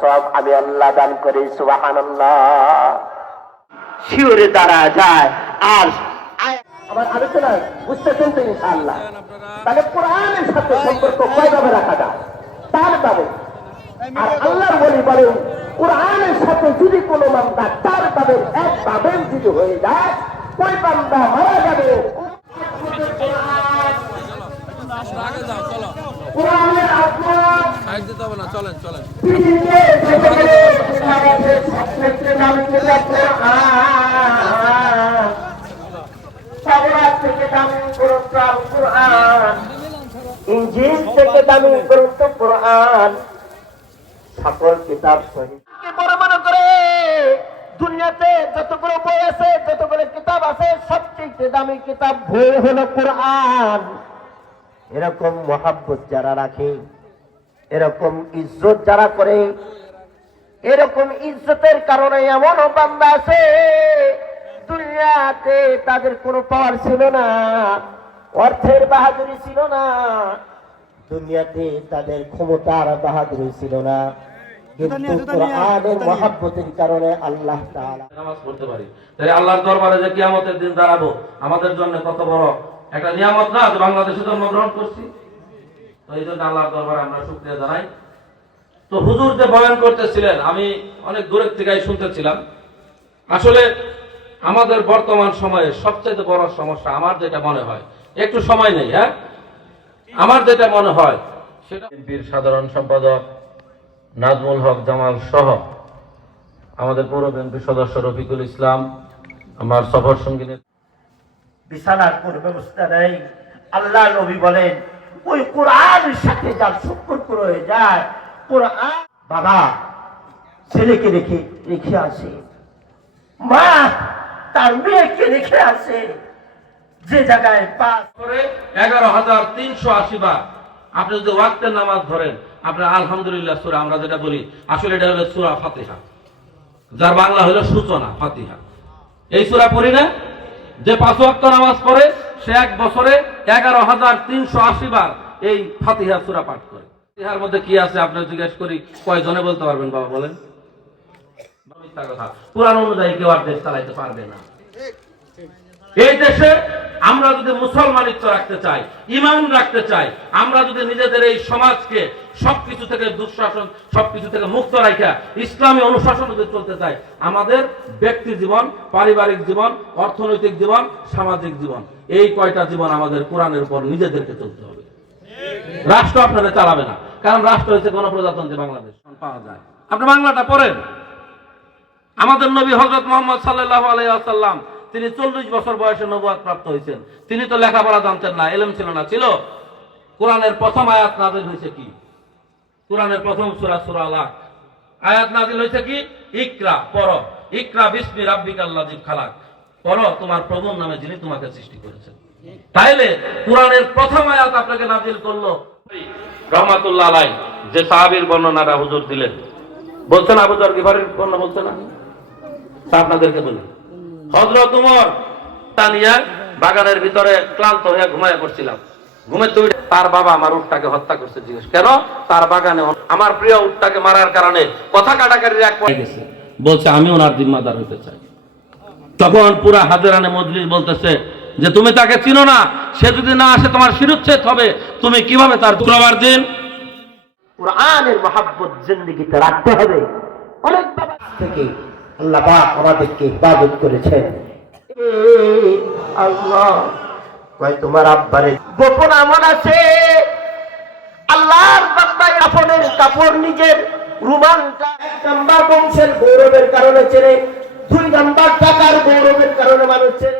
সব আমি আল্লাহ দান করি সুবাহান শিওরে যায়, আর আমার বুঝতেছেন তো ইনশাআল্লাহ। তাহলে কোরআনের সাথে সম্পর্ক কয়ভাবে রাখা যায়? তার ভাবে আর বলি বলেন, কোরআনের সাথে যদি কোনো বান্দা তার ভাবে এক ভাবে যদি হয়ে যায় ওই বান্দা মারা যাবে। কোরআনের আত্মা সাইড দিতে হবে না চলেন চলেন। ইঞ্জিন থেকে দামি গ্রন্থ কোরআন। সকল কিতাব করে দুনিয়াতে যতগুলো বই আছে, যতগুলো কিতাব আছে, সবচেয়ে দামি কিতাব বই হলো কোরআন। এরকম মহাব্বত যারা রাখে, এরকম ইজ্জত যারা করে, এরকম ইজ্জতের কারণে এমন বান্দা আছে, দুনিয়াতে তাদের কোনো পাওয়ার ছিল না, অর্থের বাহাদুরি ছিল না, দুনিয়াতে তাদের ক্ষমতার বাহাদুরি ছিল না। কারণে আল্লাহ নামাজ পড়তে পারি। তাই আল্লাহর দরবারে যে কিয়ামতের দিন দাঁড়াবো আমাদের জন্য কত বড় একটা নিয়ামত না যে বাংলাদেশে জন্মগ্রহণ করছি? তো এই জন্য আল্লাহর দরবারে আমরা শুক্রিয়া জানাই। তো হুজুর যে বয়ান করতেছিলেন আমি অনেক দূরের থেকে শুনতেছিলাম। আসলে আমাদের বর্তমান সময়ে সবচেয়ে বড় সমস্যা আমার যেটা মনে হয় একটু সময় নেই হ্যাঁ? আমার যেটা মনে হয় সেটা সাধারণ সম্পাদক নাজমুল হক জামাল সহ আমাদের পৌর বিএনপি সদস্য রফিকুল ইসলাম, আমার সফর সঙ্গী বিছানার কোনো ব্যবস্থা নেই। আল্লাহ নবী বলেন, ওই কোরআনের সাথে যার সম্পর্ক রয়ে যায়, কোরআন বাবা ছেলেকে রেখে রেখে আসে। মা তার মেয়েকে রেখে আসে। যে জায়গায় পাঁচ করে এগারো হাজার তিনশো আশি বার। আপনি যদি ওয়াক্তের নামাজ ধরেন আপনার আলহামদুলিল্লাহ সুরা, আমরা যেটা বলি, আসলে এটা হলো সুরা ফাতিহা। যার বাংলা হলো সূচনা, ফাতিহা। এই সুরা পড়ি না? যে পাঁচ ওয়াক্ত নামাজ পড়ে, সে এক বছরে এগারো হাজার তিনশো আশি বার এই ফাতিহা সুরা পাঠ করে। ফাতিহার মধ্যে কি আছে? আপনি জিজ্ঞেস করি, কয়জনে বলতে পারবেন বাবা বলেন? কোরআন অনুযায়ী কেউ আর দেশ চালাইতে পারবে না। এই দেশে আমরা যদি মুসলমানিত্ব রাখতে চাই ইমান রাখতে চাই, আমরা যদি নিজেদের এই সমাজকে সবকিছু থেকে দুঃশাসন, সবকিছু থেকে মুক্ত রাখা ইসলামী অনুশাসন যদি চলতে চাই আমাদের ব্যক্তি জীবন, পারিবারিক জীবন, অর্থনৈতিক জীবন, সামাজিক জীবন, এই কয়টা জীবন আমাদের কোরআনের উপর নিজেদেরকে চলতে হবে। রাষ্ট্র আপনারা চালাবে না, কারণ রাষ্ট্র হচ্ছে গণপ্রজাতন্ত্রী বাংলাদেশ। পাওয়া যায়। আপনি বাংলাটা পড়েন। আমাদের নবী হজরত মোহাম্মদ সাল্লাহ আলাইসাল্লাম তিনি চল্লিশ বছর বয়সে নবাদ প্রাপ্ত হয়েছেন। তিনি তো লেখাপড়া জানতেন না, এলেম ছিল না। ছিল, কোরআনের প্রথম আয়াত নাজিল হয়েছে কি? কোরআনের প্রথম সুরা সুরা লাখ আয়াত নাজিল হয়েছে কি? ইকরা, পড়। ইকরা বিসমি রাব্বিক আল্লাযী খালাক। পড়, তোমার প্রভুর নামে যিনি তোমাকে সৃষ্টি করেছেন। তাইলে কোরআনের প্রথম আয়াত আপনাকে নাজিল করল। রহমাতুল্লাহ আলাই যে সাহাবীর বর্ণনাটা হুজুর দিলেন। বলছেন, আবু জর গিফারের বর্ণনা বলছেন না? আপনাদেরকে বলি। হজরত উমর তানিয়া বাগানের ভিতরে ক্লান্ত হয়ে ঘুমায় পড়ছিলাম। ঘুমের তো তার বাবা আমার উটটাকে হত্যা করছে, জিজ্ঞেস কেন? তার বাগানে আমার প্রিয় উটটাকে মারার কারণে কথা কাটাকাটির এক গেছে। বলছে, আমি ওনার জিম্মাদার হতে চাই। তখন পুরা হাজারানে মজলিস বলতেছে যে, তুমি তাকে চিনো না। সে যদি না আসে, তোমার শিরুচ্ছেদ হবে। তুমি কীভাবে তার শুক্রবার দিন? কোরআনের মহাব্বত জিন্দগিতে রাখতে হবে। অনেক বাবা থেকে আল্লাহ আমাদেরকে ইবাদত করেছেন। আল্লাহ। কয় তোমার আব্বারে গোপন আমল আছে। আল্লাহর বান্দা আপনের কাপড় নিজের রুমানটা এক নাম্বার বংশের গৌরবের কারণে ছেড়ে দুই নাম্বার টাকার গৌরবের কারণে মানুষ ছেড়ে